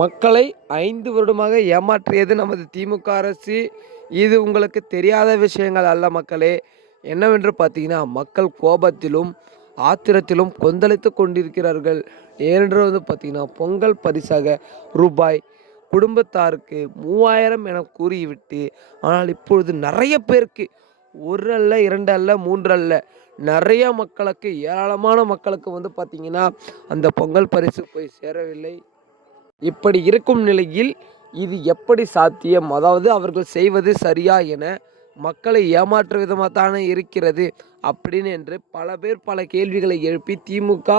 மக்களை ஐந்து வருடமாக ஏமாற்றியது நமது திமுக அரசு. இது உங்களுக்கு தெரியாத விஷயங்கள் அல்ல மக்களே. என்னவென்று பார்த்தீங்கன்னா மக்கள் கோபத்திலும் ஆத்திரத்திலும் கொந்தளித்து கொண்டிருக்கிறார்கள். ஏனென்று வந்து பார்த்தீங்கன்னா பொங்கல் பரிசாக ரூபாய் குடும்பத்தாருக்கு மூவாயிரம் என கூறிவிட்டு ஆனால் இப்பொழுது நிறைய பேருக்கு ஒரு அல்ல இரண்டு அல்ல மூன்று அல்ல. நிறைய மக்களுக்கு ஏராளமான மக்களுக்கு வந்து பார்த்திங்கன்னா அந்த பொங்கல் பரிசு போய் சேரவில்லை. இப்படி இருக்கும் நிலையில் இது எப்படி சாத்தியம்? அதாவது அவர்கள் செய்வது சரியா என மக்களை ஏமாற்று விதமாக தானே இருக்கிறது? அப்படின்னு என்று பல பேர் பல கேள்விகளை எழுப்பி திமுக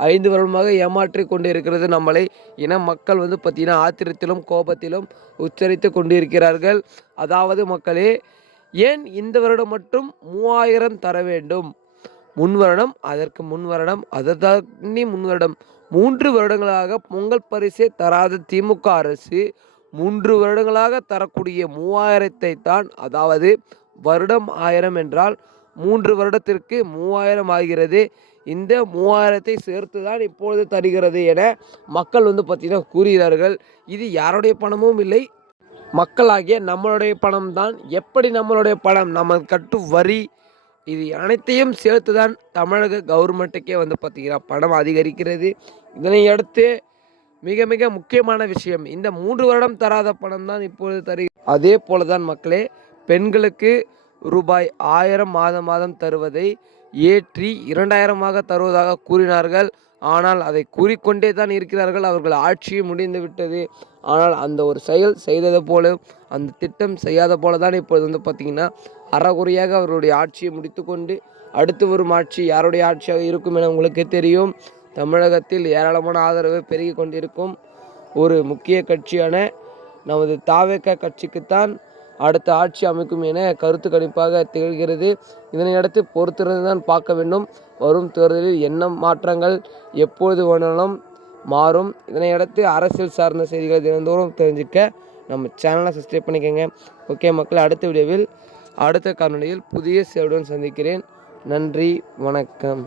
ஐந்து வருடமாக ஏமாற்றி கொண்டு இருக்கிறது நம்மளை என மக்கள் வந்து பார்த்திங்கன்னா ஆத்திரத்திலும் கோபத்திலும் உச்சரித்து கொண்டிருக்கிறார்கள். அதாவது மக்களே ஏன் இந்த வருடம் மட்டும் மூவாயிரம் தர வேண்டும்? முன் வருடம் அதற்கு முன் வருடம் அதை முன் வருடம். மூன்று வருடங்களாக பொங்கல் பரிசே தராத திமுக அரசு மூன்று வருடங்களாக தரக்கூடிய மூவாயிரத்தை தான் அதாவது வருடம் ஆயிரம் என்றால் மூன்று வருடத்திற்கு மூவாயிரம் ஆகிறது. இந்த மூவாயிரத்தை சேர்த்து தான் இப்பொழுது தருகிறது என மக்கள் வந்து பார்த்திங்கன்னா கூறுகிறார்கள். இது யாருடைய பணமும் இல்லை. மக்களாகிய நம்மளுடைய பணம் தான் எப்படி நம்மளுடைய பணம்? நம்ம கட்டும் வரி இது அனைத்தையும் சேர்த்து தான் தமிழக கவர்மெண்ட்டுக்கே வந்து பார்த்தீங்கன்னா பணம் அதிகரிக்கிறது. இதனை அடுத்து மிக மிக முக்கியமான விஷயம் இந்த மூன்று வருடம் தராத பணம் தான் இப்பொழுது தரு அதே போல தான் மக்களே பெண்களுக்கு ரூபாய் ஆயிரம் மாதம் மாதம் தருவதை ஏற்றி இரண்டாயிரமாக தருவதாக கூறினார்கள். ஆனால் அதை கூறிக்கொண்டே தான் இருக்கிறார்கள். அவர்கள் ஆட்சியும் முடிந்து விட்டது. ஆனால் அந்த ஒரு செயல் செய்தது போல அந்த திட்டம் செய்யாத போல தான் இப்பொழுது வந்து பார்த்திங்கன்னா அறகுறையாக அவருடைய ஆட்சியை முடித்துக்கொண்டு அடுத்து வரும் ஆட்சி யாருடைய ஆட்சியாக இருக்கும் என உங்களுக்கு தெரியும். தமிழகத்தில் ஏராளமான ஆதரவு பெருகி கொண்டிருக்கும் ஒரு முக்கிய கட்சியான நமது தாவேக்க கட்சிக்குத்தான் அடுத்த ஆட்சி அமைக்கும் என கருத்து கணிப்பாக திகழ்கிறது. இதனையடுத்து பொறுத்திருந்து தான் பார்க்க வேண்டும். வரும் தேர்தலில் என்ன மாற்றங்கள் எப்பொழுது வேணாலும் மாறும். இதனையடுத்து அரசியல் சார்ந்த செய்திகள் தினந்தோறும் தெரிஞ்சுக்க நம்ம சேனலை சப்ஸ்கிரைப் பண்ணிக்கோங்க. ஓகே மக்கள் அடுத்த வீடியோவில் அடுத்த காணொலியில் புதிய சேவையுடன் சந்திக்கிறேன். நன்றி வணக்கம்.